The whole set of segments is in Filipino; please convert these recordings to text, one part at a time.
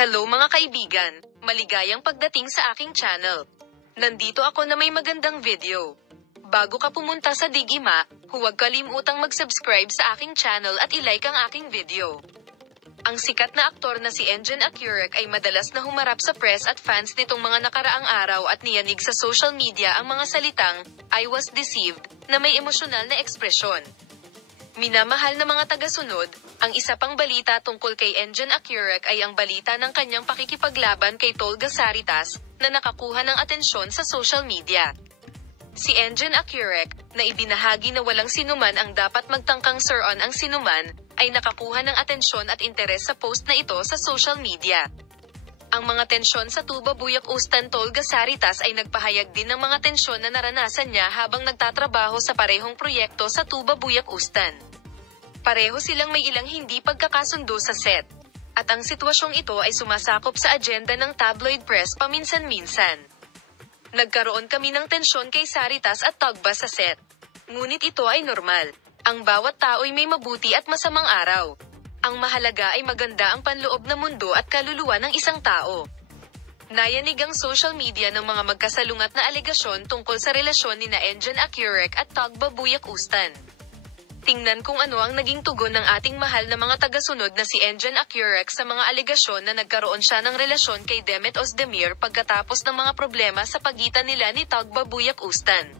Hello mga kaibigan, maligayang pagdating sa aking channel. Nandito ako na may magandang video. Bago ka pumunta sa Digima, huwag kalimutang mag-subscribe sa aking channel at i-like ang aking video. Ang sikat na aktor na si Enjen Akyurek ay madalas na humarap sa press at fans nitong mga nakaraang araw at niyanig sa social media ang mga salitang, "I was deceived," na may emosyonal na ekspresyon. Minamahal na mga tagasunod, ang isa pang balita tungkol kay Enjen Akyurek ay ang balita ng kanyang pakikipaglaban kay Tolga Saritas, na nakakuha ng atensyon sa social media. Si Enjen Akyurek, na ibinahagi na walang sinuman ang dapat magtangkang suron ang sinuman, ay nakakuha ng atensyon at interes sa post na ito sa social media. Ang mga tensyon sa Tuba Buyak Ustan Tolga Saritas ay nagpahayag din ng mga tensyon na naranasan niya habang nagtatrabaho sa parehong proyekto sa Tuba Buyak Ustan. Pareho silang may ilang hindi pagkakasundo sa set. At ang sitwasyong ito ay sumasakop sa agenda ng tabloid press paminsan-minsan. Nagkaroon kami ng tensyon kay Saritas at Tugba sa set. Ngunit ito ay normal. Ang bawat tao'y may mabuti at masamang araw. Ang mahalaga ay maganda ang panloob na mundo at kaluluwa ng isang tao. Nayanig ang social media ng mga magkasalungat na alegasyon tungkol sa relasyon ni Enjen Akyurek at Tugba Buyak Ustan. Tingnan kung ano ang naging tugon ng ating mahal na mga tagasunod na si Enjen Akyurek sa mga alegasyon na nagkaroon siya ng relasyon kay Demet Ozdemir pagkatapos ng mga problema sa pagitan nila ni Tugba Buyak Ustan.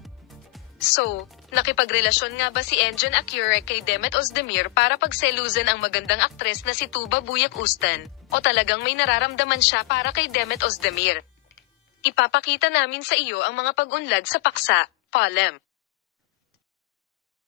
So, nakipagrelasyon nga ba si Enjen Akyurek kay Demet Ozdemir para pagselusan ang magandang aktres na si Tuba Buyak Ustan, o talagang may nararamdaman siya para kay Demet Ozdemir? Ipapakita namin sa iyo ang mga pag-unlad sa paksa, Palem.